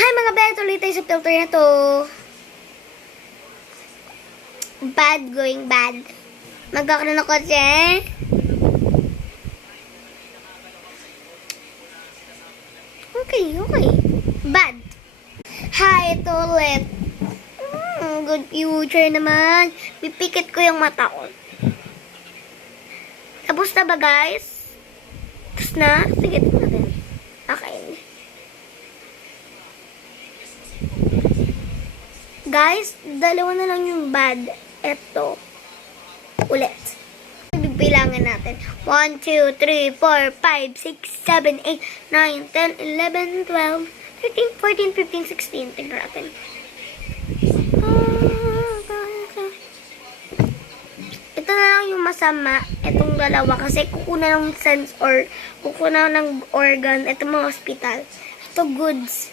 Hi mga bet, ulit tayo sa filter na to. Bad going bad. Magkakaroon ako dyan. Okay. Bad. Hi, ito ulit. Good future naman. Pipikit ko yung mata ko. Tapos na ba, guys? Tapos na? Sige, ito natin. Okay. Guys, dalawa na lang yung bad. Ito. Ulit. Bibilangan natin. 1, 2, 3, 4, 5, 6, 7, 8, 9, 10, 11, 12, 13, 14, 15, 16. Tignan natin. Ito na lang yung masama. Itong dalawa. Kasi kukuna ng sense or kukuna ng organ. Ito mga hospital. Ito goods.